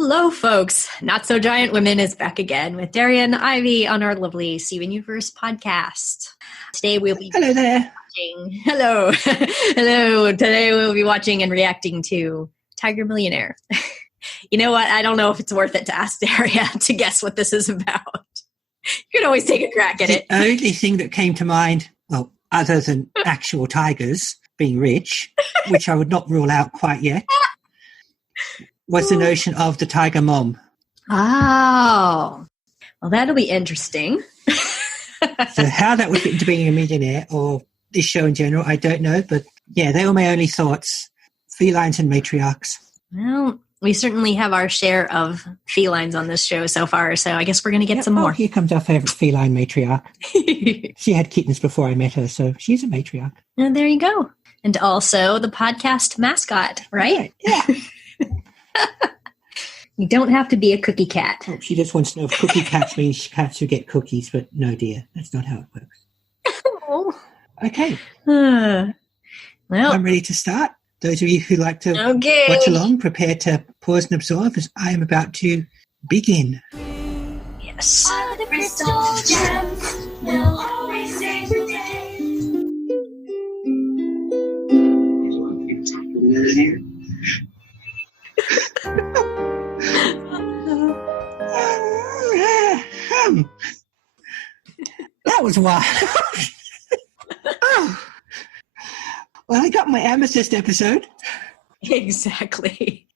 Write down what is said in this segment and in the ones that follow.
Hello, folks. Not So Giant Women is back again with Darian Ivy on our lovely Steven Universe podcast. Today we'll be Hello there. watching. Hello. Hello. Today we'll be watching and reacting to Tiger Millionaire. You know what? I don't know if it's worth it to ask Daria to guess what this is about. You can always take a crack at it. The only thing that came to mind, well, other than actual tigers being rich, which I would not rule out quite yet, was the notion of the tiger mom. Oh, well, that'll be interesting. So how that would fit into being a millionaire or this show in general, I don't know. But yeah, they were my only thoughts. Felines and matriarchs. Well, we certainly have our share of felines on this show so far, so I guess we're going to get some more. Here comes our favourite feline matriarch. She had kittens before I met her, so she's a matriarch. And there you go. And also the podcast mascot, right? Yeah. You don't have to be a cookie cat. Oh, she just wants to know if cookie cats means cats who get cookies, but no, dear, that's not how it works. Oh. Okay. Well, I'm ready to start. Those of you who like to watch along, prepare to pause and absorb as I am about to begin. Yes. All the crystal gems will always save the day. That was wild. Oh. Well, I got my amethyst episode. Exactly.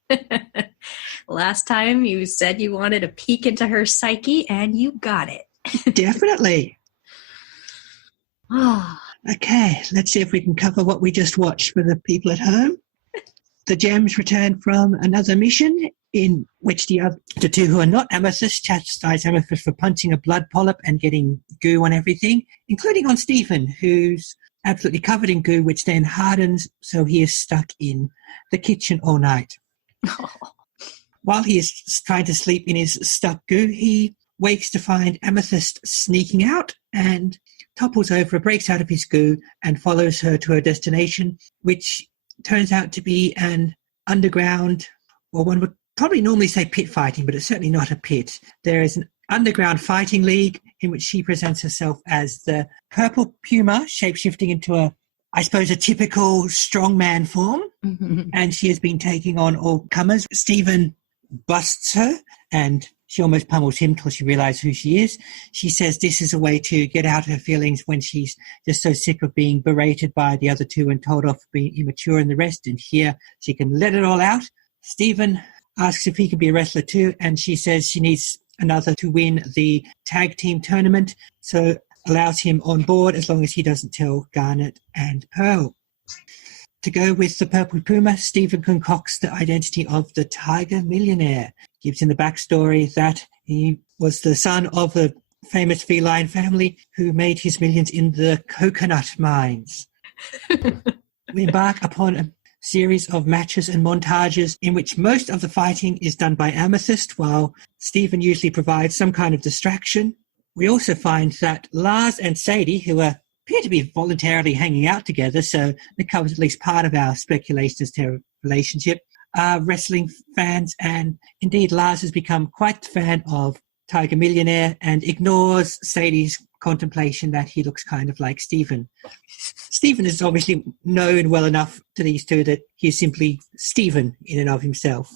Last time you said you wanted a peek into her psyche, and you got it. Definitely. Oh. Okay, let's see if we can cover what we just watched for the people at home. The gems return from another mission in which the two who are not amethyst chastise amethyst for punching a blood polyp and getting goo on everything, including on Stephen, who's absolutely covered in goo, which then hardens, so he is stuck in the kitchen all night. Oh. While he is trying to sleep in his stuck goo, he wakes to find Amethyst sneaking out and topples over, breaks out of his goo, and follows her to her destination, which turns out to be an underground, or one would probably normally say pit fighting, but it's certainly not a pit. There is an underground fighting league in which she presents herself as the purple puma, shapeshifting into a typical strongman form. Mm-hmm. And she has been taking on all comers. Stephen busts her and she almost pummels him till she realizes who she is. She says this is a way to get out her feelings when she's just so sick of being berated by the other two and told off for being immature and the rest. And here she can let it all out. Stephen asks if he can be a wrestler too, and she says she needs another to win the tag team tournament, so allows him on board as long as he doesn't tell Garnet and Pearl. To go with the purple puma, Stephen concocts the identity of the Tiger Millionaire, gives him the backstory that he was the son of a famous feline family who made his millions in the coconut mines. We embark upon a series of matches and montages in which most of the fighting is done by Amethyst, while Stephen usually provides some kind of distraction. We also find that Lars and Sadie, who appear to be voluntarily hanging out together, so it covers at least part of our speculation as to their relationship, are wrestling fans, and indeed Lars has become quite a fan of Tiger Millionaire and ignores Sadie's contemplation that he looks kind of like Stephen. Stephen is obviously known well enough to these two that he's simply Stephen in and of himself.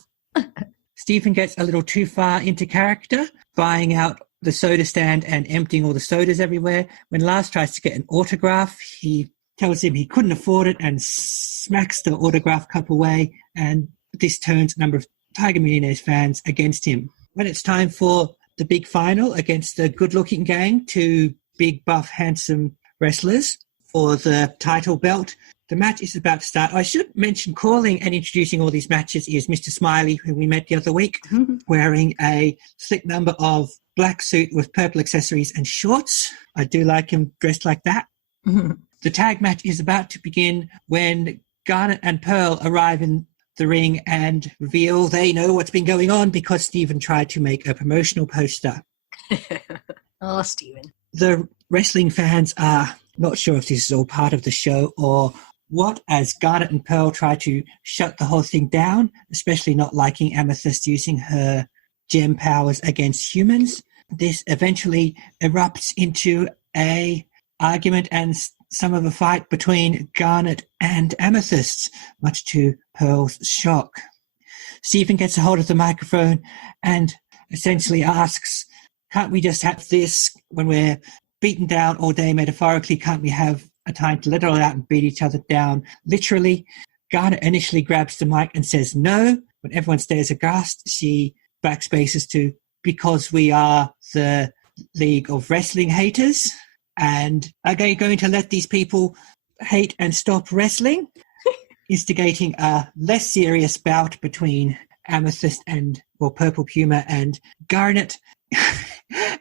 Stephen gets a little too far into character, buying out the soda stand and emptying all the sodas everywhere. When Lars tries to get an autograph, he tells him he couldn't afford it and smacks the autograph cup away, and this turns a number of Tiger Millionaire's fans against him. When it's time for the big final against the good-looking gang, two big, buff, handsome wrestlers for the title belt, the match is about to start. I should mention calling and introducing all these matches is Mr. Smiley, who we met the other week, wearing a slick number of black suit with purple accessories and shorts. I do like him dressed like that. Mm-hmm. The tag match is about to begin when Garnet and Pearl arrive in the ring and reveal they know what's been going on because Stephen tried to make a promotional poster. Oh, Stephen. The wrestling fans are not sure if this is all part of the show or what as Garnet and Pearl try to shut the whole thing down, especially not liking Amethyst using her gem powers against humans. This eventually erupts into a argument and some of a fight between Garnet and Amethyst, much to Pearl's shock. Stephen gets a hold of the microphone and essentially asks, can't we just have this when we're beaten down all day metaphorically? Can't we have a time to let it all out and beat each other down literally? Garnet initially grabs the mic and says no. When everyone stares aghast, she backspaces to, because we are the League of Wrestling Haters. And are they going to let these people hate and stop wrestling? Instigating a less serious bout between Amethyst and, well, Purple Puma and Garnet,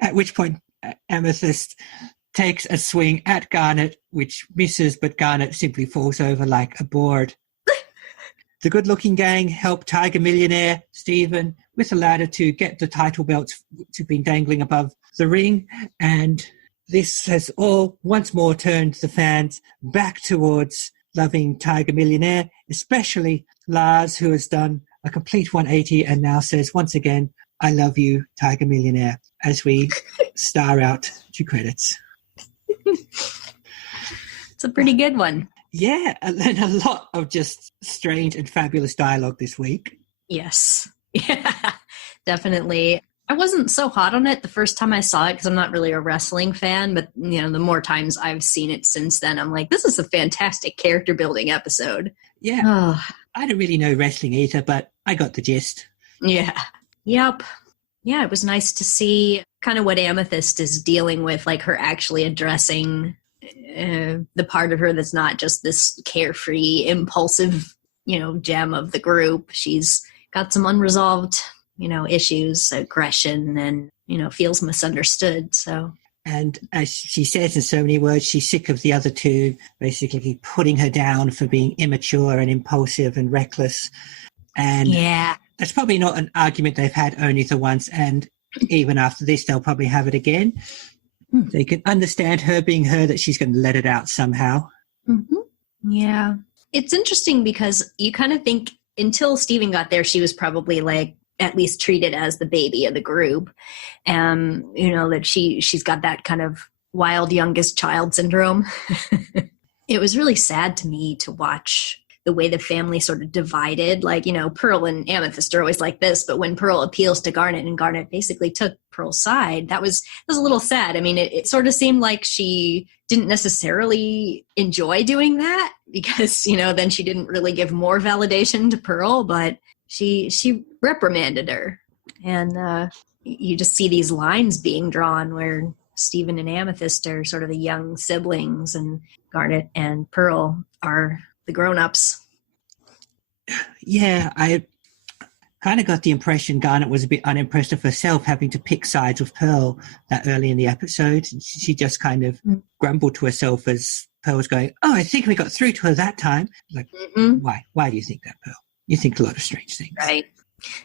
at which point Amethyst takes a swing at Garnet, which misses, but Garnet simply falls over like a board. The good-looking gang help Tiger Millionaire, Stephen, with a ladder to get the title belts which have been dangling above the ring, and this has all once more turned the fans back towards loving Tiger Millionaire, especially Lars, who has done a complete 180 and now says once again, I love you, Tiger Millionaire, as we star out to credits. It's a pretty good one. Yeah, and then a lot of just strange and fabulous dialogue this week. Yes. Yeah, definitely. I wasn't so hot on it the first time I saw it because I'm not really a wrestling fan, but you know, the more times I've seen it since then, I'm like, this is a fantastic character building episode. Yeah. Oh. I don't really know wrestling either, but I got the gist. Yeah. Yep. Yeah, it was nice to see kind of what Amethyst is dealing with, like her actually addressing the part of her that's not just this carefree, impulsive, you know, gem of the group. She's got some unresolved, you know, issues, aggression, and, you know, feels misunderstood. So, and as she says in so many words, she's sick of the other two basically putting her down for being immature and impulsive and reckless. And yeah, that's probably not an argument they've had only the once, and even after this, they'll probably have it again. They can understand her being her, that she's going to let it out somehow. Mm-hmm. Yeah. It's interesting because you kind of think until Steven got there, she was probably like at least treated as the baby of the group. And, you know, that she's got that kind of wild youngest child syndrome. It was really sad to me to watch the way the family sort of divided. Like, you know, Pearl and Amethyst are always like this, but when Pearl appeals to Garnet and Garnet basically took Pearl's side, that was a little sad. I mean, it sort of seemed like she didn't necessarily enjoy doing that because, you know, then she didn't really give more validation to Pearl, but she reprimanded her. And you just see these lines being drawn where Stephen and Amethyst are sort of the young siblings and Garnet and Pearl are the grown-ups. Yeah, I kind of got the impression Garnet was a bit unimpressed of herself having to pick sides with Pearl that early in the episode. She just kind of grumbled to herself as Pearl was going, oh, I think we got through to her that time. Like, why? Why do you think that, Pearl? You think a lot of strange things. Right.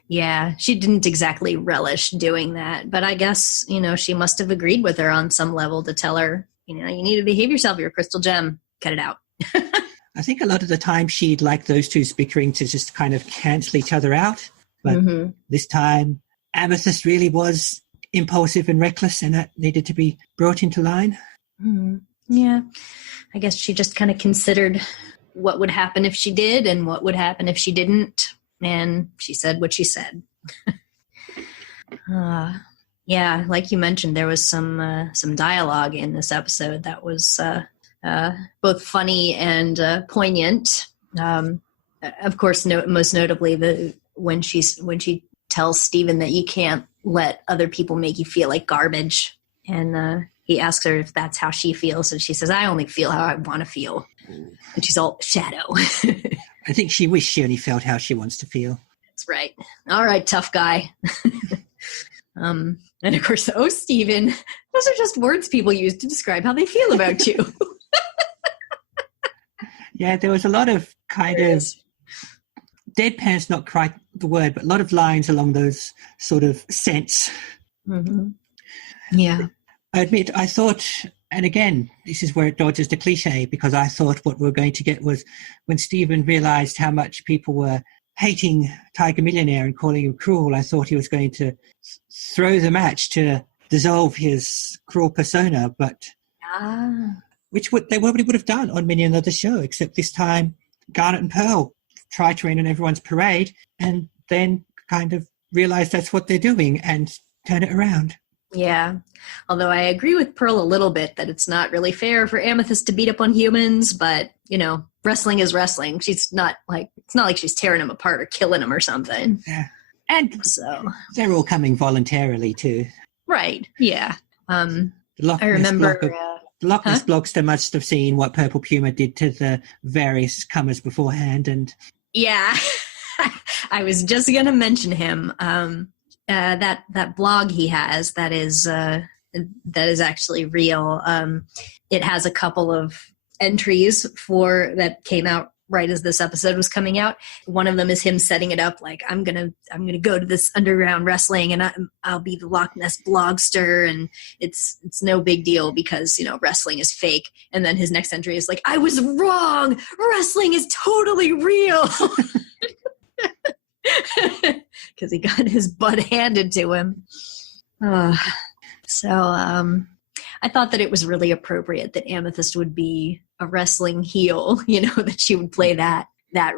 Yeah, she didn't exactly relish doing that, but I guess, you know, she must have agreed with her on some level to tell her, you know, you need to behave yourself, you're a crystal gem, cut it out. I think a lot of the time she'd like those two bickering to just kind of cancel each other out. But this time, Amethyst really was impulsive and reckless, and that needed to be brought into line. Yeah. I guess she just kind of considered what would happen if she did and what would happen if she didn't. And she said what she said. Yeah, like you mentioned, there was some dialogue in this episode that was both funny and poignant. Of course, most notably when she tells Stephen that you can't let other people make you feel like garbage, and he asks her if that's how she feels, and she says, "I only feel how I want to feel," and she's all shadow. I think she wished she only felt how she wants to feel. That's right. All right, tough guy. And of course, oh, Stephen, those are just words people use to describe how they feel about you. Yeah, there was a lot of kind of deadpan's not quite the word, but a lot of lines along those sort of scents. Yeah. I admit, I thought And again, this is where it dodges the cliche, because I thought what we were going to get was when Stephen realized how much people were hating Tiger Millionaire and calling him cruel, I thought he was going to throw the match to dissolve his cruel persona, but which they probably would have done on many another show, except this time Garnet and Pearl try to rain on everyone's parade and then kind of realize that's what they're doing and turn it around. Yeah. Although I agree with Pearl a little bit that it's not really fair for Amethyst to beat up on humans, but, you know, wrestling is wrestling. It's not like she's tearing him apart or killing him or something. Yeah. And so they're all coming voluntarily too. Right. Yeah. I remember the Loch Ness Blogster must have seen what Purple Puma did to the various comers beforehand, and yeah. I was just going to mention him. That blog he has that is actually real. It has a couple of entries that came out right as this episode was coming out. One of them is him setting it up like, I'm gonna go to this underground wrestling and I'll be the Loch Ness Blogster, and it's no big deal because, you know, wrestling is fake. And then his next entry is like, I was wrong, wrestling is totally real. Because he got his butt handed to him. So I thought that it was really appropriate that Amethyst would be a wrestling heel, you know, that she would play that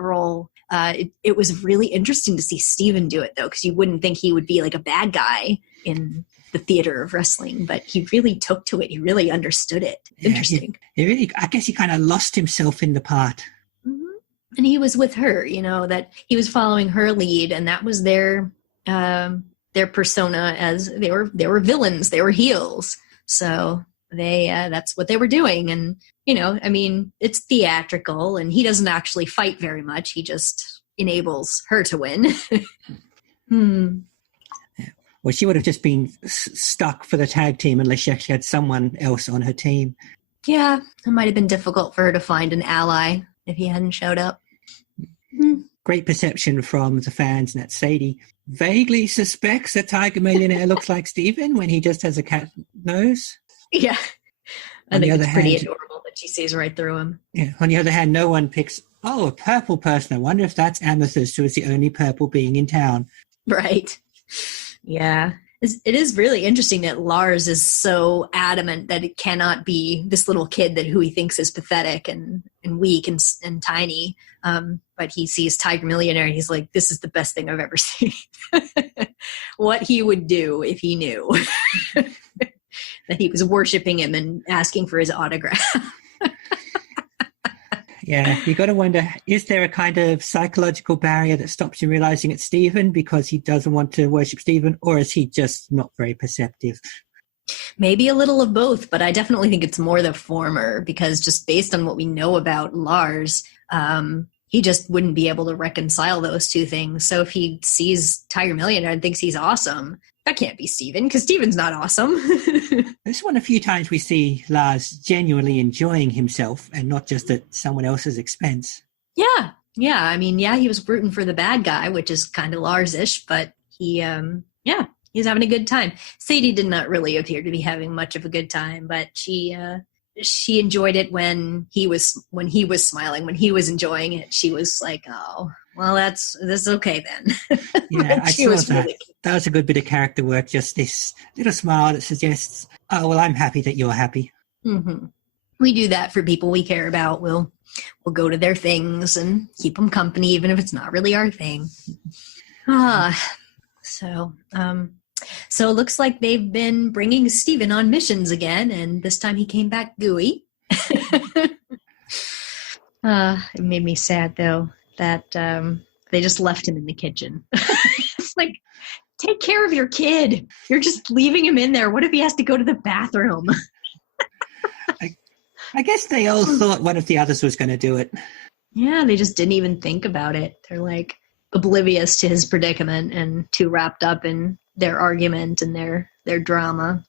role. It was really interesting to see Steven do it, though, because you wouldn't think he would be like a bad guy in the theater of wrestling, but he really took to it. He really understood it. Yeah, interesting. I guess he kind of lost himself in the part. And he was with her, you know, that he was following her lead, and that was their persona, as they were villains, they were heels. So that's what they were doing. And, you know, I mean, it's theatrical, and he doesn't actually fight very much. He just enables her to win. Well, she would have just been stuck for the tag team unless she actually had someone else on her team. Yeah, it might have been difficult for her to find an ally if he hadn't showed up. Great perception from the fans, and that Sadie vaguely suspects that Tiger Millionaire looks like Steven when he just has a cat nose. Yeah. I think it's pretty adorable that she sees right through him. Yeah. On the other hand, no one picks, a purple person. I wonder if that's Amethyst, who is the only purple being in town. Right. Yeah. It is really interesting that Lars is so adamant that it cannot be this little kid who he thinks is pathetic and weak and tiny. But he sees Tiger Millionaire and he's like, this is the best thing I've ever seen. What he would do if he knew that he was worshiping him and asking for his autograph. Yeah, you got to wonder, is there a kind of psychological barrier that stops him realizing it's Steven because he doesn't want to worship Steven, or is he just not very perceptive? Maybe a little of both, but I definitely think it's more the former, because just based on what we know about Lars, he just wouldn't be able to reconcile those two things. So if he sees Tiger Millionaire and thinks he's awesome, that can't be Steven, because Steven's not awesome. This one, a few times we see Lars genuinely enjoying himself and not just at someone else's expense. Yeah. I mean, he was rooting for the bad guy, which is kind of Lars-ish, but he was having a good time. Sadie did not really appear to be having much of a good time, but she enjoyed it when he was smiling, when he was enjoying it. She was like, oh, well, this is okay then. Yeah, I saw that. Really, that was a good bit of character work, just this little smile that suggests, oh, well, I'm happy that you're happy. Mm-hmm. We do that for people we care about. We'll go to their things and keep them company, even if it's not really our thing. So it looks like they've been bringing Steven on missions again, and this time he came back gooey. It made me sad, though, that they just left him in the kitchen. It's like, take care of your kid. You're just leaving him in there. What if he has to go to the bathroom? I guess they all thought one of the others was going to do it. Yeah, they just didn't even think about it. They're like oblivious to his predicament and too wrapped up in their argument and their drama.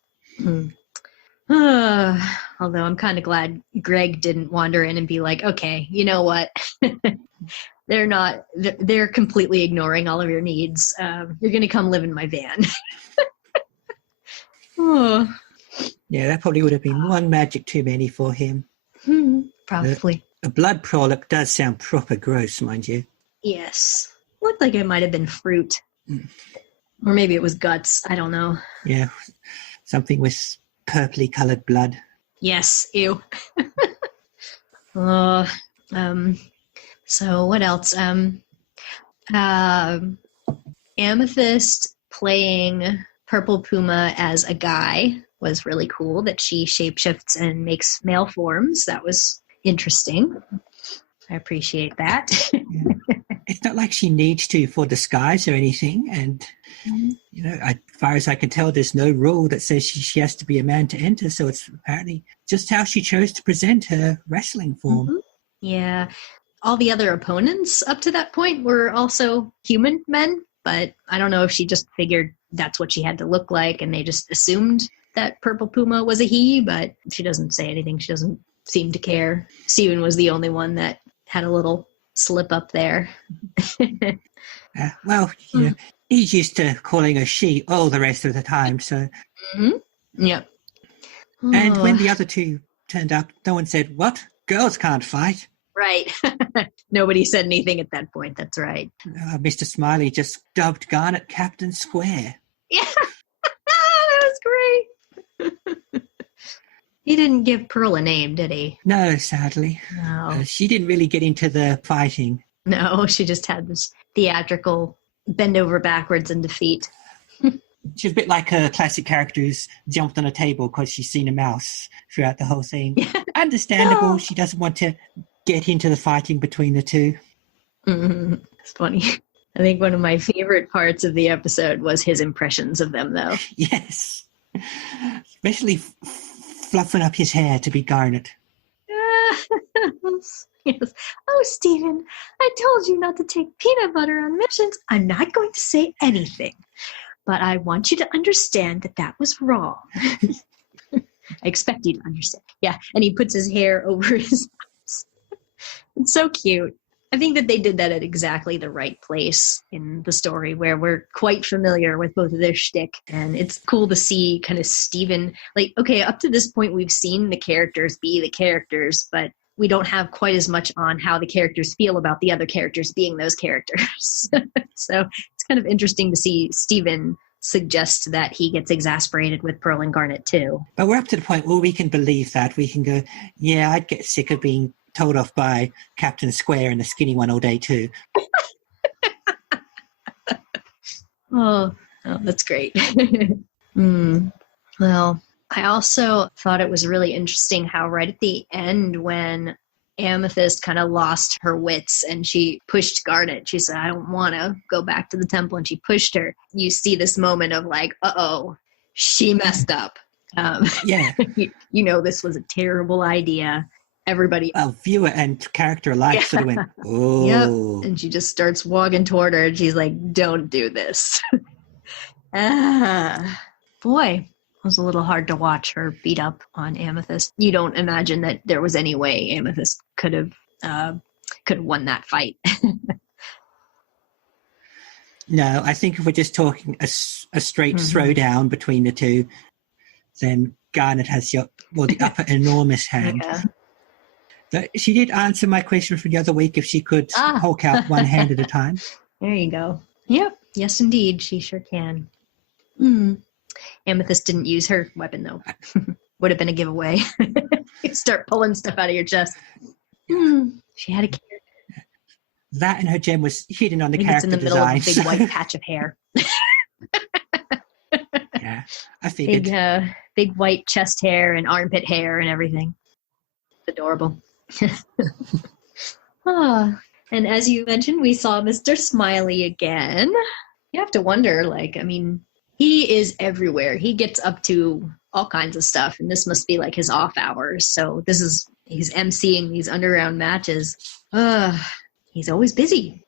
Although I'm kind of glad Greg didn't wander in and be like, okay, you know what? They're completely ignoring all of your needs. You're going to come live in my van. Yeah, that probably would have been one magic too many for him. Probably. A blood prolix does sound proper gross, mind you. Yes. Looked like it might have been fruit. Mm. Or maybe it was guts. I don't know. Yeah, something with purpley coloured blood. Yes. Ew. uh, so what else? Amethyst playing Purple Puma as a guy was really cool, that she shapeshifts and makes male forms. That was interesting. I appreciate that. Yeah. It's not like she needs to for disguise or anything. And, you know, as far as I can tell, there's no rule that says she has to be a man to enter. So it's apparently just how she chose to present her wrestling form. Mm-hmm. Yeah. All the other opponents up to that point were also human men, but I don't know if she just figured that's what she had to look like and they just assumed that Purple Puma was a he, but she doesn't say anything. She doesn't seem to care. Steven was the only one that had a little slip up there. Well, you know, he's used to calling her she all the rest of the time, so... Mm-hmm. Yep. And when the other two turned up, no one said, "What? Girls can't fight." Right. Nobody said anything at that point. That's right. Mr. Smiley just dubbed Garnet Captain Square. Yeah. That was great. He didn't give Pearl a name, did he? No, sadly. No. She didn't really get into the fighting. No, she just had this theatrical bend over backwards in defeat. She's a bit like a classic character who's jumped on a table because she's seen a mouse throughout the whole thing. Understandable. No. She doesn't want to get into the fighting between the two. Mm-hmm. It's funny. I think one of my favorite parts of the episode was his impressions of them, though. Yes. Especially fluffing up his hair to be Garnet. Yes. Oh, Stephen, I told you not to take peanut butter on missions. I'm not going to say anything, but I want you to understand that that was wrong. I expect you to understand. Yeah, and he puts his hair over his eyes. It's so cute. I think that they did that at exactly the right place in the story where we're quite familiar with both of their shtick. And it's cool to see kind of Steven, like, okay, up to this point, we've seen the characters be the characters, but we don't have quite as much on how the characters feel about the other characters being those characters. So it's kind of interesting to see Steven suggest that he gets exasperated with Pearl and Garnet too. But we're up to the point where we can believe that. We can go, yeah, I'd get sick of being told off by Captain Square and the skinny one all day too. Oh, that's great. Well, I also thought it was really interesting how right at the end when Amethyst kind of lost her wits and she pushed Garnet, she said, "I don't want to go back to the temple," and she pushed her. You see this moment of like, uh-oh, she messed up. Yeah. You know, this was a terrible idea. Everybody, Viewer and character alike sort of went, oh. Yep. And she just starts walking toward her and she's like, "Don't do this." Boy, it was a little hard to watch her beat up on Amethyst. You don't imagine that there was any way Amethyst could have won that fight. No, I think if we're just talking a straight throwdown between the two, then Garnet has the upper enormous hand. Yeah. But she did answer my question from the other week if she could hulk out one hand at a time. There you go. Yep. Yes, indeed. She sure can. Amethyst didn't use her weapon, though. Would have been a giveaway. You start pulling stuff out of your chest. She had a character. That and her gem was hidden on the character design. It's in the middle of a big white patch of hair. Yeah, I figured. Big white chest hair and armpit hair and everything. Adorable. And as you mentioned, we saw Mr. Smiley again. You have to wonder, like, I mean, he is everywhere. He gets up to all kinds of stuff, and this must be like his off hours. So he's emceeing these underground matches. He's always busy.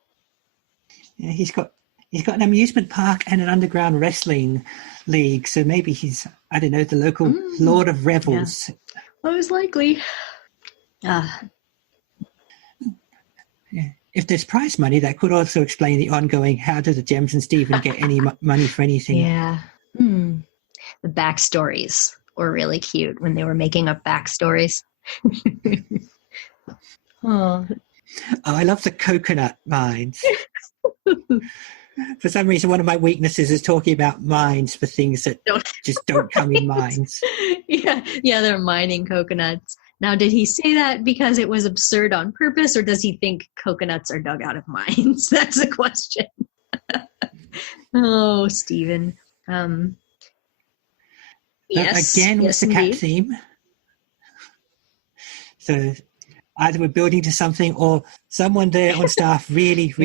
Yeah, he's got an amusement park and an underground wrestling league. So maybe he's, I don't know, the local Lord of Revels. Yeah. Most likely. Yeah. If there's prize money, that could also explain the ongoing how do the Gems and Stephen get any money for anything. Yeah. The backstories. were really cute when they were making up backstories. Oh, I love the coconut mines. For some reason, one of my weaknesses is talking about mines for things that just don't come in mines. Yeah, they're mining coconuts. Now, did he say that because it was absurd on purpose, or does he think coconuts are dug out of mines? That's the question. Oh, Stephen. Yes. Again, yes, with the indeed. cat theme. So either we're building to something, or someone there on staff really likes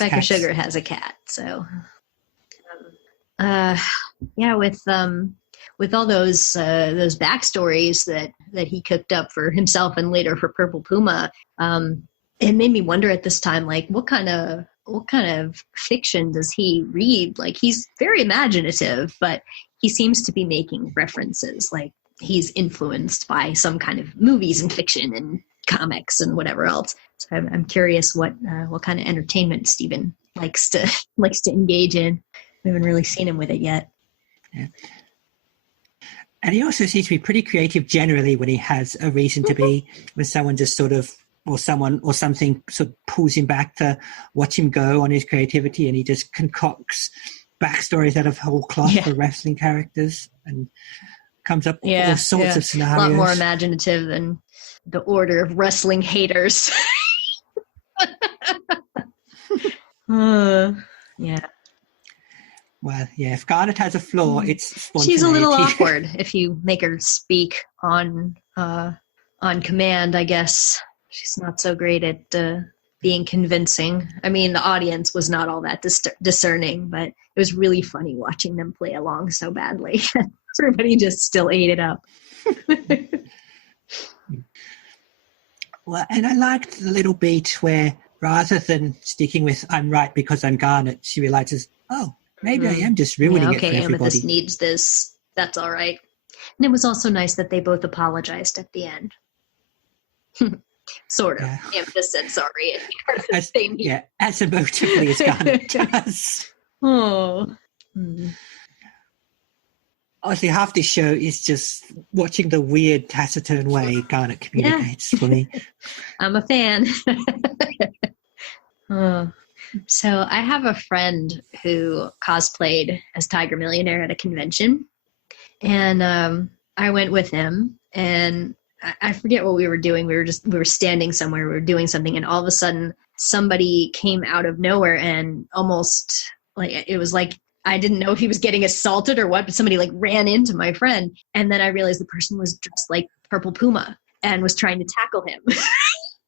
Rebecca cats. Sugar has a cat, so with all those backstories that he cooked up for himself and later for Purple Puma, it made me wonder at this time, like, what kind of fiction does he read? Like, he's very imaginative, but he seems to be making references, like he's influenced by some kind of movies and fiction and comics and whatever else. So I'm curious what kind of entertainment Stephen likes to engage in. We haven't really seen him with it yet. Yeah. And he also seems to be pretty creative generally when he has a reason to be, when someone just sort of, or someone or something sort of pulls him back to watch him go on his creativity, and he just concocts backstories out of whole cloth for wrestling characters and comes up with all sorts of scenarios. A lot more imaginative than the Order of Wrestling Haters. Yeah. Well, yeah, if Garnet has a flaw, it's spontaneity. She's a little awkward if you make her speak on command, I guess. She's not so great at being convincing. I mean, the audience was not all that discerning, but it was really funny watching them play along so badly. Everybody just still ate it up. Well, and I liked the little beat where rather than sticking with "I'm right because I'm Garnet," she realizes, oh, maybe I am just ruining it for everybody. Amethyst needs this. That's all right. And it was also nice that they both apologized at the end. Sort of. Yeah. Amethyst said sorry. As emotively as Garnet does. Oh. Honestly, half this show is just watching the weird, taciturn way Garnet communicates for me. I'm a fan. So I have a friend who cosplayed as Tiger Millionaire at a convention, and I went with him, and I forget what we were doing. We were standing somewhere, we were doing something, and all of a sudden somebody came out of nowhere and almost, like, it was like, I didn't know if he was getting assaulted or what, but somebody like ran into my friend, and then I realized the person was dressed like Purple Puma and was trying to tackle him.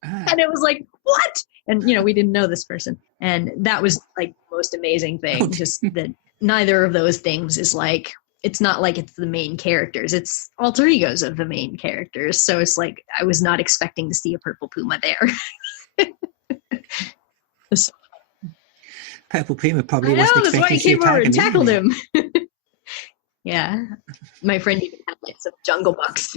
And it was like, what? And, we didn't know this person. And that was like the most amazing thing, just that neither of those things is like, it's not like it's the main characters. It's alter egos of the main characters. So it's like, I was not expecting to see a Purple Puma there. Purple Puma probably wasn't expecting to see a Tiger over and tackled Millionaire. him. Yeah. My friend even had like some jungle bucks.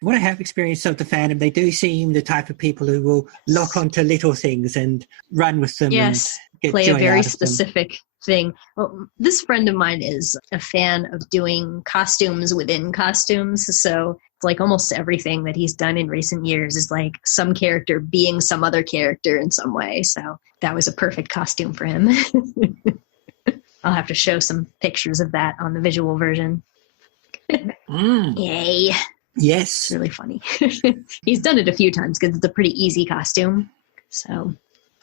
What I have experienced of the fandom, they do seem the type of people who will lock onto little things and run with them. Yes, and get play joy a very out of them. specific thing. Well, this friend of mine is a fan of doing costumes within costumes. So it's like almost everything that he's done in recent years is like some character being some other character in some way. So that was a perfect costume for him. I'll have to show some pictures of that on the visual version. Yay. Yes. It's really funny. He's done it a few times because it's a pretty easy costume. So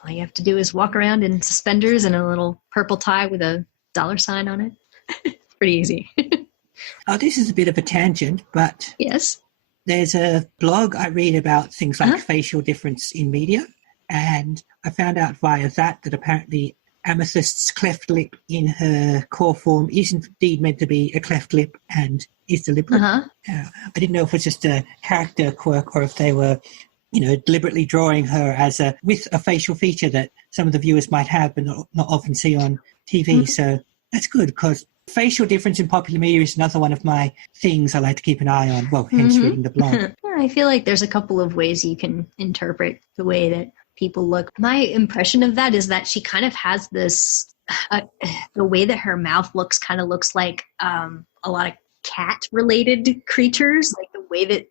all you have to do is walk around in suspenders and a little purple tie with a $sign on it. It's pretty easy. Oh, this is a bit of a tangent, but Yes. there's a blog I read about things like facial difference in media, and I found out via that apparently Amethyst's cleft lip in her core form is indeed meant to be a cleft lip and is deliberate. I didn't know if it was just a character quirk or if they were, deliberately drawing her as with a facial feature that some of the viewers might have but not often see on TV. So that's good, because facial difference in popular media is another one of my things I like to keep an eye on. Well, hence reading the blog. Yeah, I feel like there's a couple of ways you can interpret the way that people look. My impression of that is that she kind of has this, the way that her mouth looks kind of looks like a lot of cat-related creatures, like the way that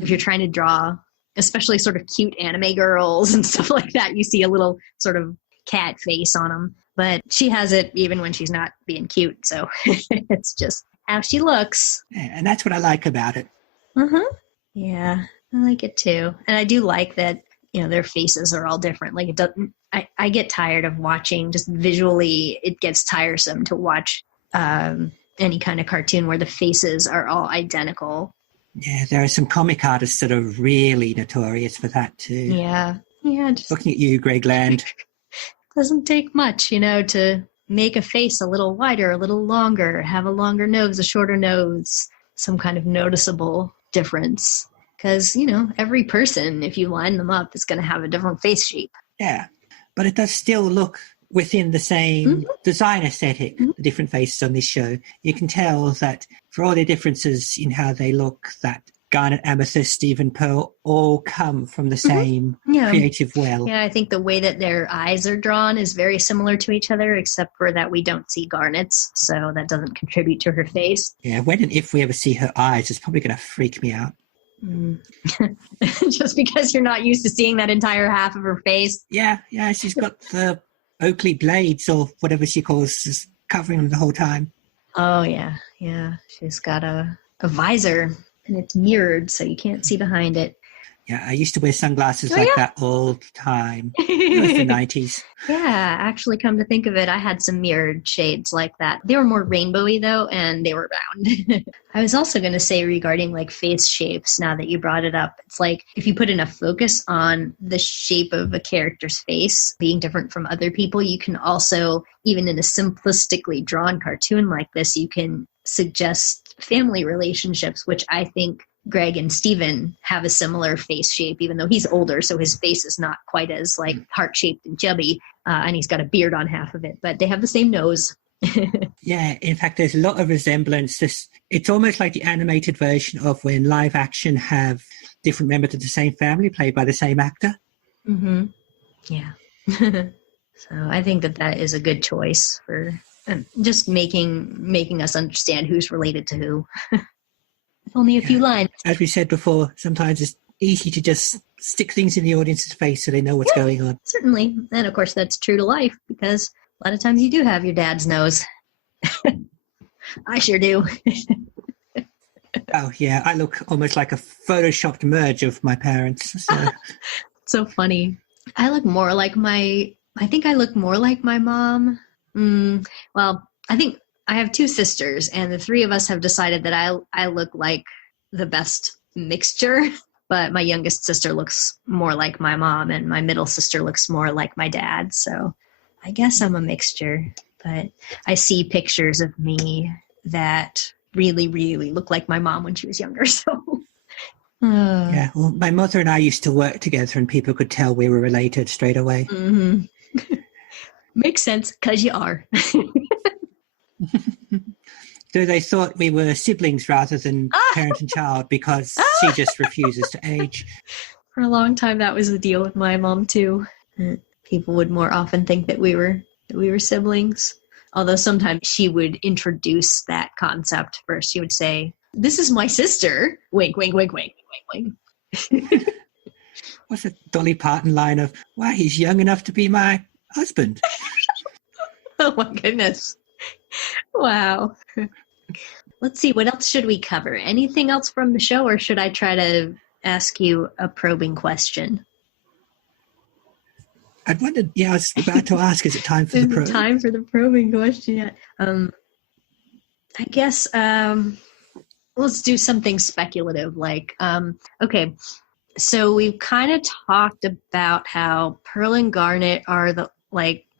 if you're trying to draw, especially sort of cute anime girls and stuff like that, you see a little sort of cat face on them. But she has it even when she's not being cute, so it's just how she looks. Yeah, and that's what I like about it. Yeah, I like it too. And I do like that, their faces are all different. Like, it doesn't, I get tired of watching, just visually, it gets tiresome to watch any kind of cartoon where the faces are all identical. Yeah, there are some comic artists that are really notorious for that too. Yeah, just Looking at you, Greg Land. doesn't take much, to make a face a little wider, a little longer, have a longer nose, a shorter nose, some kind of noticeable difference. Because, every person, if you line them up, is going to have a different face shape. Yeah, but it does still look within the same design aesthetic, the different faces on this show. You can tell that for all the differences in how they look, that Garnet, Amethyst, Stephen, Pearl all come from the same creative well. Yeah, I think the way that their eyes are drawn is very similar to each other, except for that we don't see Garnet's, so that doesn't contribute to her face. Yeah, when and if we ever see her eyes, it's probably going to freak me out. Just because you're not used to seeing that entire half of her face. Yeah, she's got the Oakley blades or whatever she calls, just covering them the whole time. Oh, yeah. She's got a visor. And it's mirrored, so you can't see behind it. Yeah, I used to wear sunglasses that all the time. It was the 90s. Yeah, actually, come to think of it, I had some mirrored shades like that. They were more rainbowy, though, and they were round. I was also going to say regarding, like, face shapes, now that you brought it up, it's like if you put enough focus on the shape of a character's face being different from other people, you can also, even in a simplistically drawn cartoon like this, you can suggest family relationships, which I think Greg and Steven have a similar face shape, even though he's older, so his face is not quite as like heart-shaped and chubby, and he's got a beard on half of it, but they have the same nose. Yeah, in fact, there's a lot of resemblance. It's almost like the animated version of when live action have different members of the same family played by the same actor. Yeah. So I think that is a good choice for just making us understand who's related to who. Only a few lines. As we said before, sometimes it's easy to just stick things in the audience's face so they know what's going on. Certainly. And of course that's true to life, because a lot of times you do have your dad's nose. I sure do. Oh yeah, I look almost like a photoshopped merge of my parents. So, so funny. I think I look more like my mom. Well, I think I have two sisters, and the three of us have decided that I look like the best mixture, but my youngest sister looks more like my mom, and my middle sister looks more like my dad, so I guess I'm a mixture. But I see pictures of me that really, really look like my mom when she was younger, so... Yeah, well, my mother and I used to work together, and people could tell we were related straight away. Makes sense, because you are. So they thought we were siblings rather than parent and child, because she just refuses to age. For a long time, that was the deal with my mom, too. People would more often think that we were siblings. Although sometimes she would introduce that concept first. She would say, "This is my sister." Wink, wink, wink, wink, wink, wink. What's the Dolly Parton line of, "Wow, he's young enough to be my husband"? Oh my goodness. Wow. Let's see, what else should we cover? Anything else from the show, or should I try to ask you a probing question? I was about to ask, is it time for the probe? Time for the probing question yet? I guess let's do something speculative, like, okay, so we've kind of talked about how Pearl and Garnet are the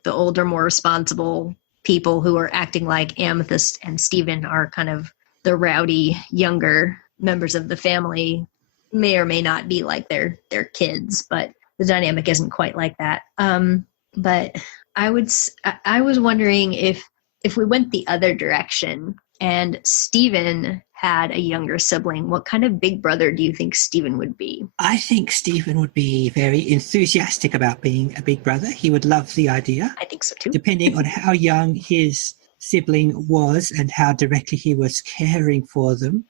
older, more responsible people who are acting like Amethyst and Steven are kind of the rowdy, younger members of the family, may or may not be like their kids, but the dynamic isn't quite like that. But I was wondering if we went the other direction and Steven had a younger sibling, what kind of big brother do you think Steven would be? I think Steven would be very enthusiastic about being a big brother. He would love the idea. I think so too. Depending on how young his sibling was and how directly he was caring for them,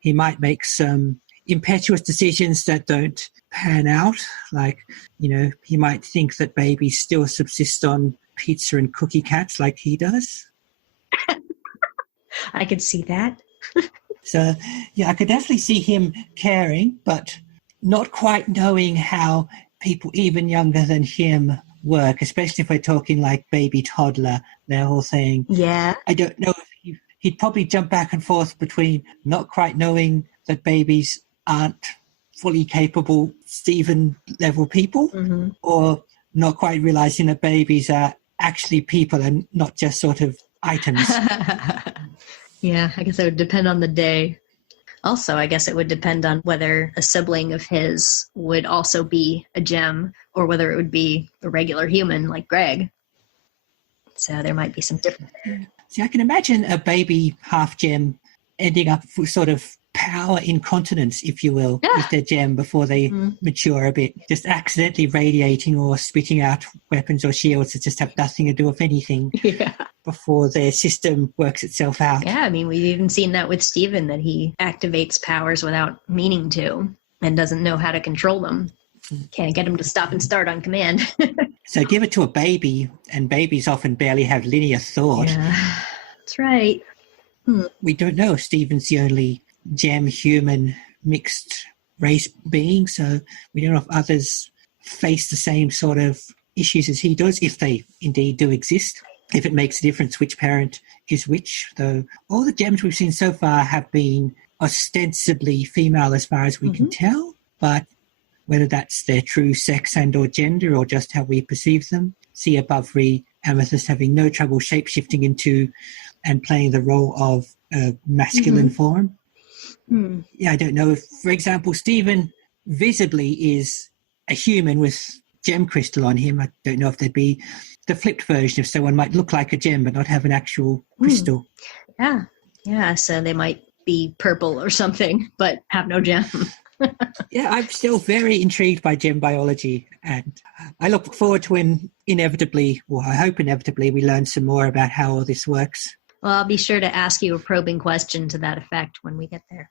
he might make some impetuous decisions that don't pan out. Like, he might think that babies still subsist on pizza and cookie cats like he does. I could see that. So, I could definitely see him caring, but not quite knowing how people even younger than him work, especially if we're talking like baby toddler. They're all saying, Yeah. I don't know if he'd probably jump back and forth between not quite knowing that babies aren't fully capable Stephen level people, or not quite realizing that babies are actually people and not just sort of items. Yeah, I guess it would depend on the day. Also, I guess it would depend on whether a sibling of his would also be a gem or whether it would be a regular human like Greg. So there might be some difference there. See, I can imagine a baby half gem ending up with sort of power incontinence, if you will, with their gem before they mature a bit, just accidentally radiating or spitting out weapons or shields that just have nothing to do with anything before their system works itself out. Yeah, I mean, we've even seen that with Stephen, that he activates powers without meaning to and doesn't know how to control them. Can't get him to stop and start on command. So give it to a baby, and babies often barely have linear thought. Yeah, that's right. We don't know if Stephen's the only gem human mixed race being, so we don't know if others face the same sort of issues as he does, if they indeed do exist, if it makes a difference which parent is which. Though all the gems we've seen so far have been ostensibly female as far as we can tell, but whether that's their true sex and or gender or just how we perceive them. See above Amethyst having no trouble shape-shifting into and playing the role of a masculine form. Yeah, I don't know if, for example, Stephen visibly is a human with gem crystal on him. I don't know if there'd be the flipped version, if someone might look like a gem but not have an actual crystal. Yeah, so they might be purple or something but have no gem. Yeah, I'm still very intrigued by gem biology, and I look forward to when inevitably, or I hope inevitably, we learn some more about how all this works. Well, I'll be sure to ask you a probing question to that effect when we get there.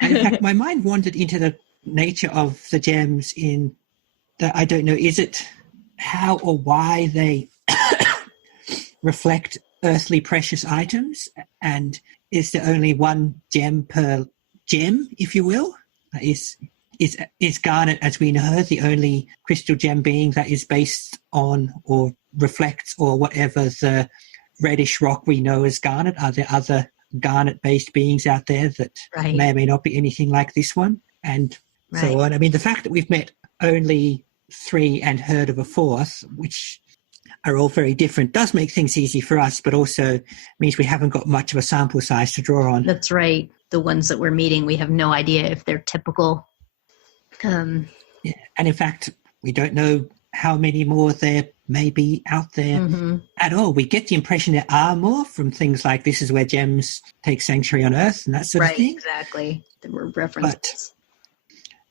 In fact, my mind wandered into the nature of the gems in that I don't know, is it how or why they reflect earthly precious items, and is there only one gem per gem, if you will? Is garnet, as we know, the only crystal gem being that is based on or reflects or whatever the reddish rock we know as garnet? Are there other garnet-based beings out there that may or may not be anything like this one? And so on. I mean, the fact that we've met only 3 and heard of a 4th, which are all very different, does make things easy for us, but also means we haven't got much of a sample size to draw on. That's right. The ones that we're meeting, we have no idea if they're typical. And in fact, we don't know how many more there may be out there at all. We get the impression there are more from things like this is where gems take sanctuary on Earth and that sort of thing. Right, exactly. There were references. But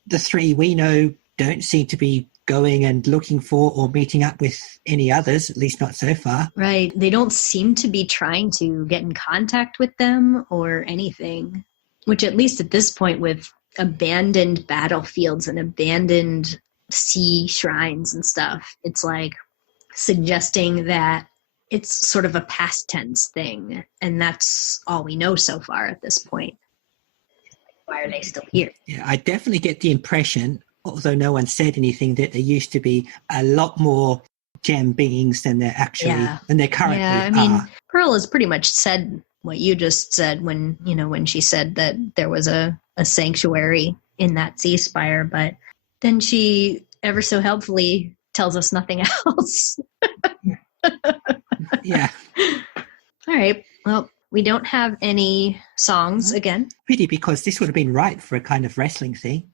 the 3 we know don't seem to be going and looking for or meeting up with any others, at least not so far. Right. They don't seem to be trying to get in contact with them or anything, which at least at this point with abandoned battlefields and abandoned sea shrines and stuff, it's like suggesting that it's sort of a past tense thing. And that's all we know so far at this point. Why are they still here? Yeah, I definitely get the impression, although no one said anything, that there used to be a lot more gem beings than there actually than there currently are. I mean, Pearl has pretty much said what you just said when she said that there was a sanctuary in that sea spire, but then she ever so helpfully tells us nothing else. Yeah. All right. Well, we don't have any songs again. Pity, because this would have been right for a kind of wrestling thing.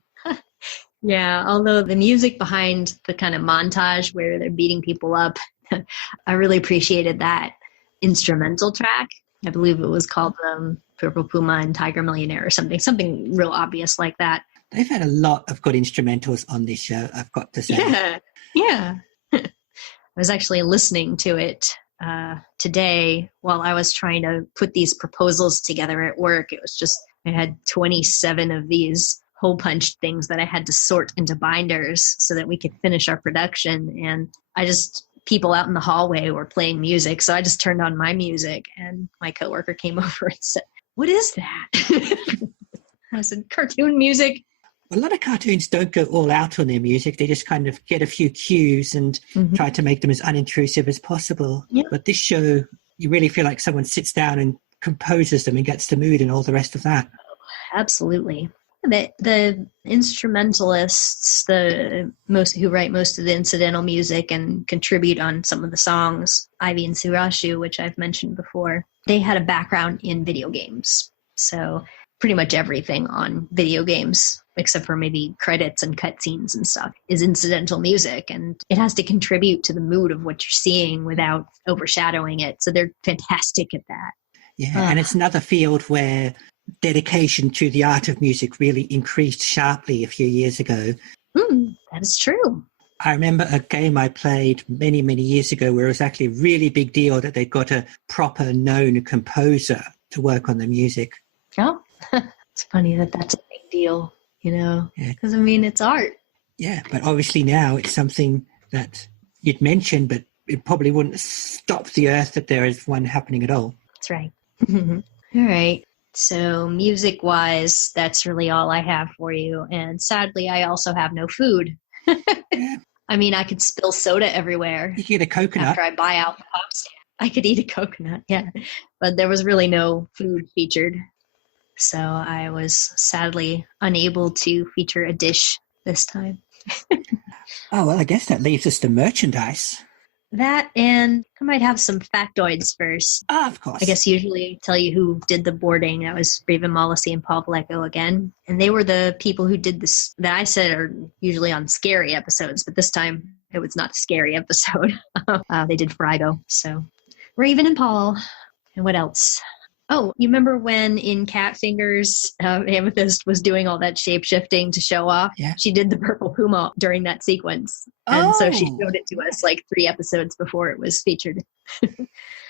Yeah, although the music behind the kind of montage where they're beating people up, I really appreciated that instrumental track. I believe it was called Purple Puma and Tiger Millionaire or something real obvious like that. They've had a lot of good instrumentals on this show, I've got to say. Yeah. I was actually listening to it today while I was trying to put these proposals together at work. It was just, I had 27 of these hole punched things that I had to sort into binders so that we could finish our production. And people out in the hallway were playing music. So I just turned on my music, and my coworker came over and said, "What is that?" I said, "Cartoon music." A lot of cartoons don't go all out on their music. They just kind of get a few cues and try to make them as unintrusive as possible. Yeah. But this show, you really feel like someone sits down and composes them and gets the mood and all the rest of that. Absolutely. The instrumentalists, who write most of the incidental music and contribute on some of the songs, Ivy and Surashu, which I've mentioned before, they had a background in video games. So pretty much everything on video games, except for maybe credits and cutscenes and stuff, is incidental music. And it has to contribute to the mood of what you're seeing without overshadowing it. So they're fantastic at that. Yeah, and it's another field where dedication to the art of music really increased sharply a few years ago. That is true. I remember a game I played many, many years ago where it was actually a really big deal that they'd got a proper known composer to work on the music. Oh, it's funny that's a big deal, because it's art. Yeah, but obviously now it's something that you'd mention, but it probably wouldn't stop the earth that there is one happening at all. That's right. All right. So music-wise, that's really all I have for you. And sadly, I also have no food. Yeah. I could spill soda everywhere. You get a coconut. After I buy out the pop stand. I could eat a coconut, yeah. But there was really no food featured. So I was sadly unable to feature a dish this time. Oh, well, I guess that leaves us to merchandise. That, and I might have some factoids first. Of course. I guess usually tell you who did the boarding. That was Raven Mollison and Paul Vallejo again. And they were the people who did this that I said are usually on scary episodes, but this time it was not a scary episode. They did Frigo. So Raven and Paul. And what else? Oh, you remember when in Cat Fingers, Amethyst was doing all that shape-shifting to show off? Yeah. She did the purple puma during that sequence. And so she showed it to us like 3 episodes before it was featured.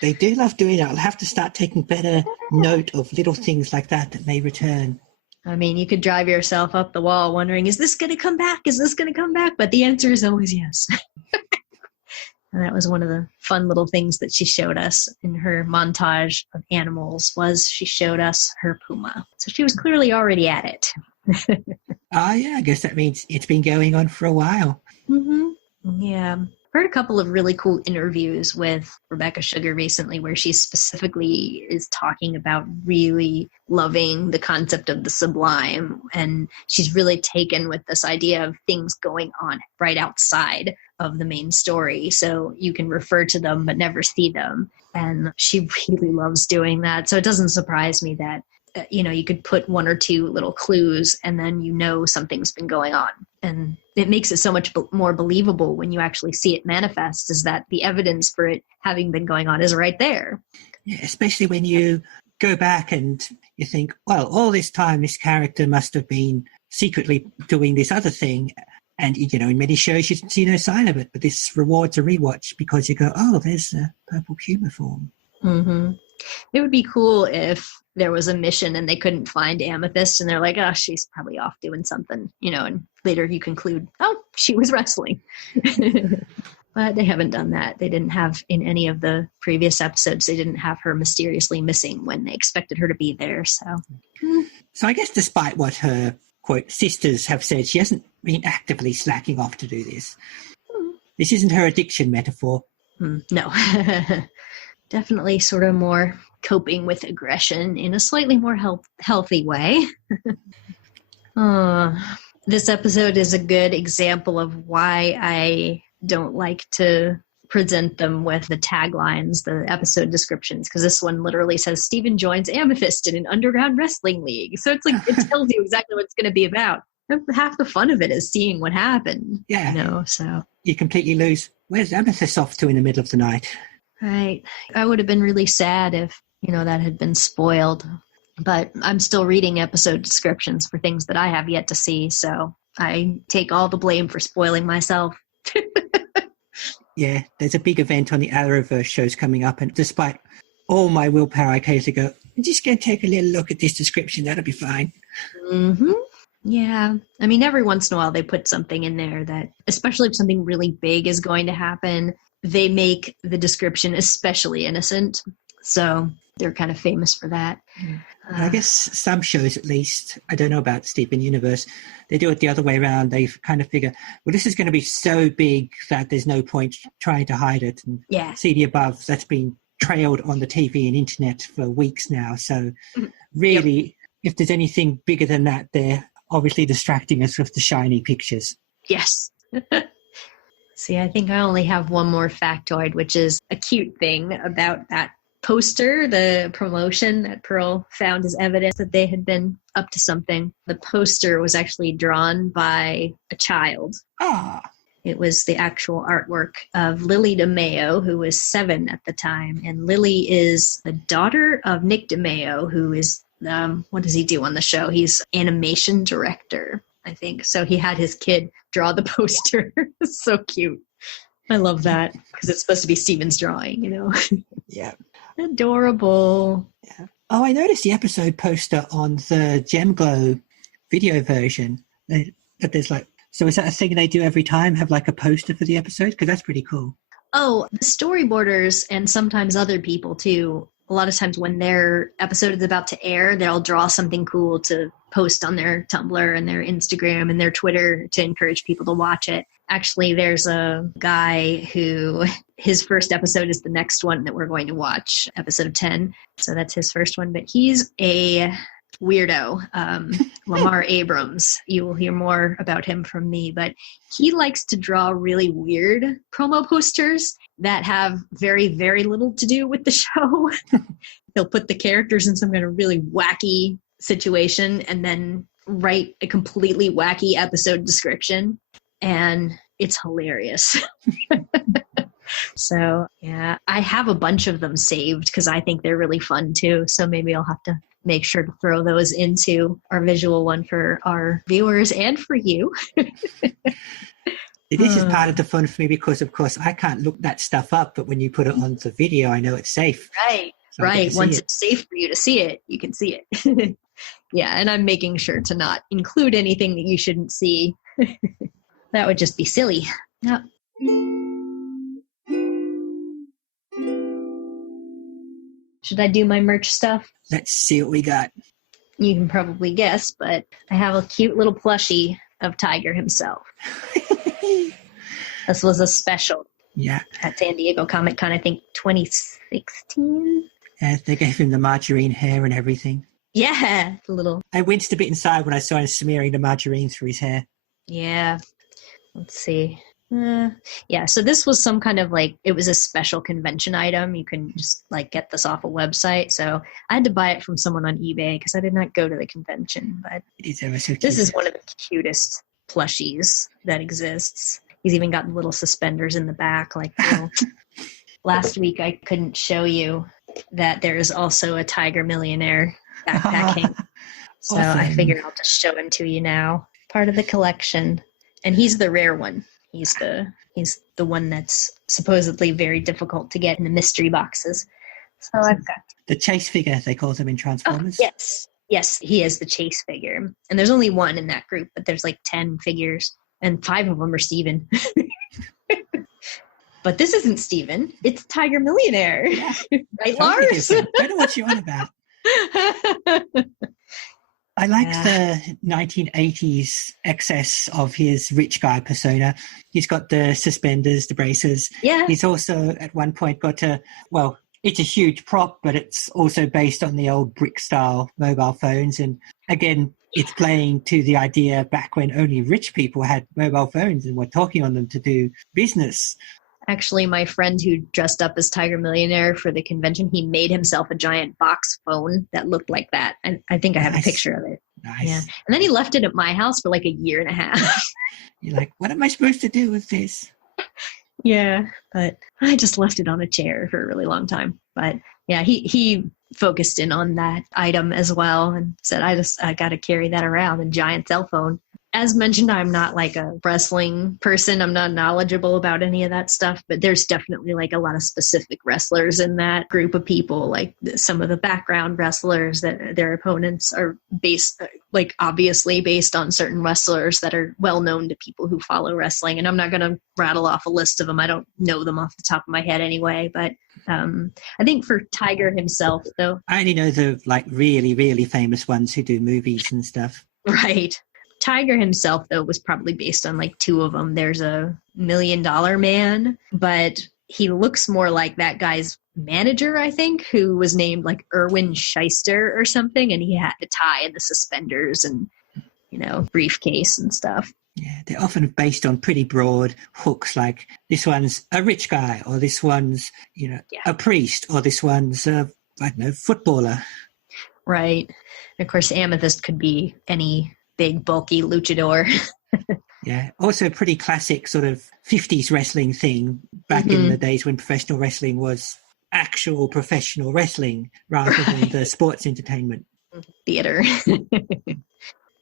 They do love doing that. I'll have to start taking better note of little things like that may return. You could drive yourself up the wall wondering, is this going to come back? Is this going to come back? But the answer is always yes. And that was one of the fun little things that she showed us in her montage of animals was she showed us her puma. So she was clearly already at it. Yeah, I guess that means it's been going on for a while. Yeah. Heard a couple of really cool interviews with Rebecca Sugar recently where she specifically is talking about really loving the concept of the sublime. And she's really taken with this idea of things going on right outside of the main story. So you can refer to them but never see them. And she really loves doing that. So it doesn't surprise me that, you could put 1 or 2 little clues and then something's been going on. And it makes it so much more believable when you actually see it manifest, is that the evidence for it having been going on is right there. Yeah, especially when you go back and you think, well, all this time this character must have been secretly doing this other thing. And, in many shows you see no sign of it, but this rewards a rewatch because you go, oh, there's a purple puma form. Mm-hmm. It would be cool if there was a mission and they couldn't find Amethyst and they're like, oh, she's probably off doing something, and later you conclude, oh, she was wrestling. But they haven't done that. They didn't have in any of the previous episodes, they didn't have her mysteriously missing when they expected her to be there. So I guess despite what her, quote, sisters have said, she hasn't been actively slacking off to do this. This isn't her addiction metaphor. No. Definitely sort of more coping with aggression in a slightly more healthy way. This episode is a good example of why I don't like to present them with the taglines, the episode descriptions, because this one literally says Steven joins Amethyst in an underground wrestling league. So it's like, it tells you exactly what it's going to be about. Half the fun of it is seeing what happened. Yeah. So you completely lose. Where's Amethyst off to in the middle of the night? Right. I would have been really sad if, that had been spoiled. But I'm still reading episode descriptions for things that I have yet to see. So I take all the blame for spoiling myself. Yeah, there's a big event on the Arrowverse shows coming up, and despite all my willpower, I occasionally go, I'm just going to take a little look at this description. That'll be fine. Mm-hmm. Yeah. I mean, every once in a while they put something in there that, especially if something really big is going to happen, they make the description especially innocent. So they're kind of famous for that. I guess some shows, at least, I don't know about Steven Universe, they do it the other way around. They kind of figure, well, this is going to be so big that there's no point trying to hide it. And Yeah. See the Above, that's been trailed on the TV and internet for weeks now. So really, if there's anything bigger than that, they're obviously distracting us with the shiny pictures. Yes. See, I think I only have one more factoid, which is a cute thing about that poster, the promotion that Pearl found as evidence that they had been up to something. The poster was actually drawn by a child. Ah. It was the actual artwork of Lily DeMeo, who was 7 at the time. And Lily is the daughter of Nick DeMeo, who is, what does he do on the show? He's animation director, I think. So he had his kid draw the poster. It's so cute. I love that because it's supposed to be Steven's drawing, you know? Yeah. Adorable. Yeah. Oh, I noticed the episode poster on the Gem Glow video version. That there's like, so is that a thing they do every time? Have like a poster for the episode? Because that's pretty cool. Oh, the storyboarders and sometimes other people too. A lot of times when their episode is about to air, they'll draw something cool to post on their Tumblr and their Instagram and their Twitter to encourage people to watch it. Actually, there's a guy who his first episode is the next one that we're going to watch, episode 10. So that's his first one. But he's a weirdo, Lamar Abrams. You will hear more about him from me. But he likes to draw really weird promo posters that have very, very little to do with the show. He'll put the characters in some kind of really wacky situation and then write a completely wacky episode description. And it's hilarious. So, yeah, I have a bunch of them saved because I think they're really fun too. So maybe I'll have to make sure to throw those into our visual one for our viewers and for you. This is part of the fun for me because, of course, I can't look that stuff up. But when you put it on the video, I know it's safe. Right. So right. Once it's safe for you to see it, you can see it. Yeah. And I'm making sure to not include anything that you shouldn't see. That would just be silly. Yep. Should I do my merch stuff? Let's see what we got. You can probably guess, but I have a cute little plushie of Tiger himself. This was a special at San Diego Comic-Con, I think 2016. Yeah, they gave him the margarine hair and everything. Yeah, a little. I winced a bit inside when I saw him smearing the margarine through his hair. Yeah. Let's see. Yeah, so this was some kind of it was a special convention item. You can just get this off a website. So I had to buy it from someone on eBay because I did not go to the convention. But It is ever so cute. this is one of the cutest plushies that exists. He's even got little suspenders in the back. Last week I couldn't show you that there is also a Tiger Millionaire backpacking. So Awesome. I figured I'll just show him to you now. Part of the collection. And he's the rare one. He's the one that's supposedly very difficult to get in the mystery boxes. So I've got The chase figure, they call them in Transformers. Yes, he is the chase figure. And there's only one in that group, but there's 10 figures, and 5 of them are Steven. But this isn't Steven. It's Tiger Millionaire. Yeah. Right, Totally Lars? different. I don't know what you're on about. I like the 1980s excess of his rich guy persona. He's got the suspenders, the braces. Yeah. He's also at one point got it's a huge prop, but it's also based on the old brick style mobile phones. And again, it's playing to the idea back when only rich people had mobile phones and were talking on them to do business. Actually, my friend who dressed up as Tiger Millionaire for the convention, he made himself a giant box phone that looked like that. And I think I have a picture of it. Nice. Yeah. And then he left it at my house for a year and a half. You're like, what am I supposed to do with this? Yeah, but I just left it on a chair for a really long time. But yeah, he focused in on that item as well and said, I got to carry that around, a giant cell phone. as mentioned, I'm not like a wrestling person. I'm not knowledgeable about any of that stuff, but there's definitely like a lot of specific wrestlers in that group of people. Like some of the background wrestlers that their opponents are based, like obviously based on certain wrestlers that are well known to people who follow wrestling. And I'm not going to rattle off a list of them. I don't know them off the top of my head anyway, but I think for Tiger himself, though. I only know the like really, really famous ones who do movies and stuff. Right. Tiger himself, though, was probably based on like two of them. There's a $1 Million Man, but he looks more like that guy's manager, I think, who was named like Erwin Shyster or something. And he had the tie and the suspenders and, you know, briefcase and stuff. Yeah, they're often based on pretty broad hooks, like this one's a rich guy, or this one's, you know, a priest, or this one's a, I don't know, footballer. Right. And of course, Amethyst could be any big, bulky luchador. Yeah, also pretty classic sort of 50s wrestling thing back in the days when professional wrestling was actual professional wrestling rather than the sports entertainment. Theater.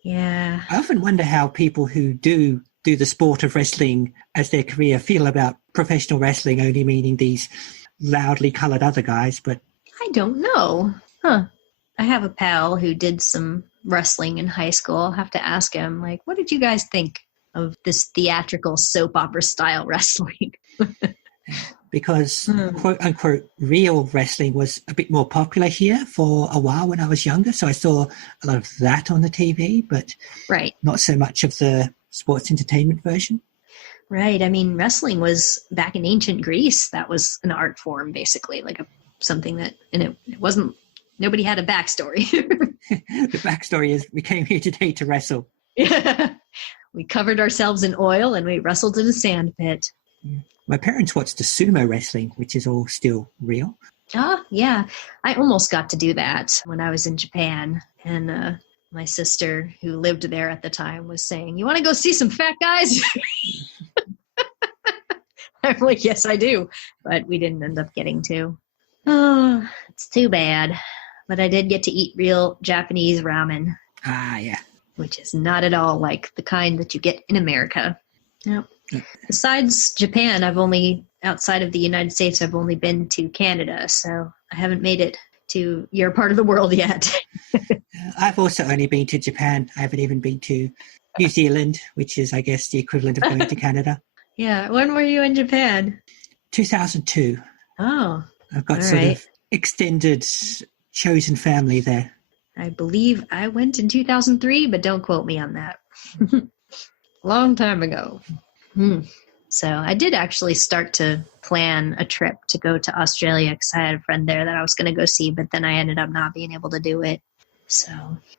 Yeah. I often wonder how people who do the sport of wrestling as their career feel about professional wrestling only meaning these loudly colored other guys, but I don't know. Huh. I have a pal who did some wrestling in high school. I'll have to ask him, like, what did you guys think of this theatrical soap opera style wrestling? because quote unquote real wrestling was a bit more popular here for a while when I was younger. So I saw a lot of that on the TV, but not so much of the sports entertainment version. Right. I mean, wrestling was back in ancient Greece. That was an art form, basically, like something that, and it wasn't, nobody had a backstory. The backstory is we came here today to wrestle. Yeah. We covered ourselves in oil and we wrestled in a sand pit. My parents watched the sumo wrestling, which is all still real. Oh, yeah. I almost got to do that when I was in Japan. And my sister, who lived there at the time, was saying, you want to go see some fat guys? I'm like, yes, I do. But we didn't end up getting to. Oh, it's too bad. But I did get to eat real Japanese ramen. Ah, yeah. Which is not at all like the kind that you get in America. Yep. Besides Japan, outside of the United States, I've only been to Canada, so I haven't made it to your part of the world yet. I've also only been to Japan. I haven't even been to New Zealand, which is, I guess, the equivalent of going to Canada. Yeah. When were you in Japan? 2002. Oh. I've got of extended chosen family there. I believe I went in 2003, but don't quote me on that. Long time ago. So I did actually start to plan a trip to go to Australia because I had a friend there that I was going to go see, but then I ended up not being able to do it. So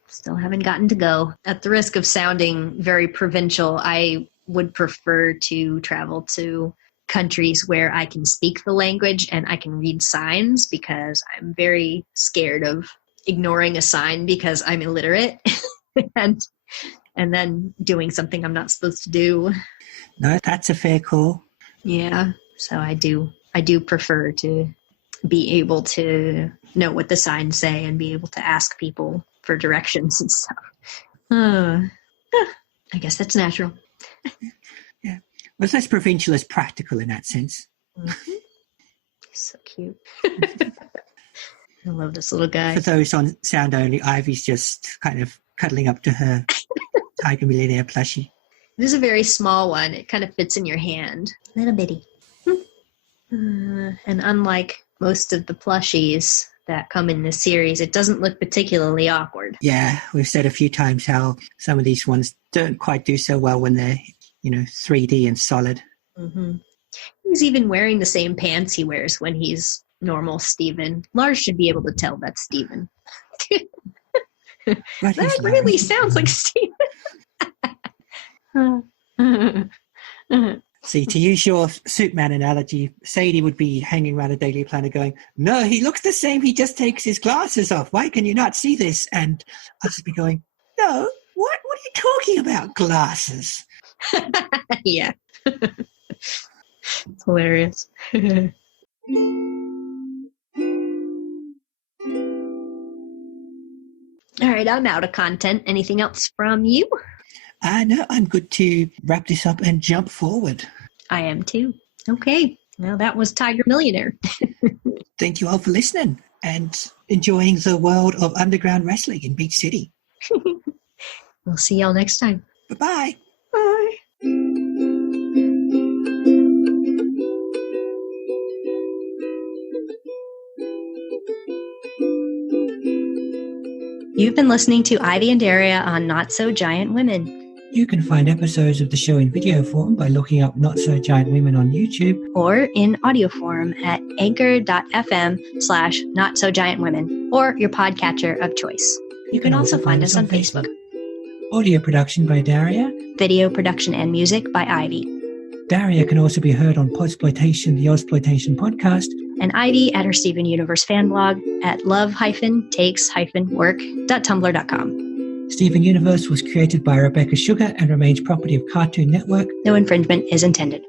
still haven't gotten to go. At the risk of sounding very provincial, I would prefer to travel to countries where I can speak the language and I can read signs because I'm very scared of ignoring a sign because I'm illiterate and then doing something I'm not supposed to do. No, that's a fair call. Yeah. So I do prefer to be able to know what the signs say and be able to ask people for directions and stuff. I guess that's natural. Yeah. Well, it's less provincial as practical in that sense. Mm-hmm. So cute. I love this little guy. For those on sound only, Ivy's just kind of cuddling up to her Tiger Millionaire plushie. It is a very small one. It kind of fits in your hand. Little bitty. And unlike most of the plushies that come in this series, it doesn't look particularly awkward. Yeah, we've said a few times how some of these ones don't quite do so well when they're, 3D and solid. Mm-hmm. He's even wearing the same pants he wears when he's normal Steven. Lars should be able to tell that's Steven. That really sounds like Steven. See, to use your Superman analogy, Sadie would be hanging around a Daily Planet going, no, he looks the same, he just takes his glasses off. Why can you not see this? And I'll just be going, no, what are you talking about, glasses? Yeah. It's hilarious. All right, I'm out of content. Anything else from you? No, I'm good to wrap this up and jump forward. I am too. Okay. Well, that was Tiger Millionaire. Thank you all for listening and enjoying the world of underground wrestling in Big City. We'll see y'all next time. Bye-bye. Bye. You've been listening to Ivy and Daria on Not So Giant Women. You can find episodes of the show in video form by looking up Not So Giant Women on YouTube. Or in audio form at anchor.fm/NotSoGiantWomen or your podcatcher of choice. You can also find us on Facebook. Audio production by Daria. Video production and music by Ivy. Daria can also be heard on Podsploitation, the Ozploitation podcast. And Ivy at her Steven Universe fan blog at love-takes-work.tumblr.com. Steven Universe was created by Rebecca Sugar and remains property of Cartoon Network. No infringement is intended.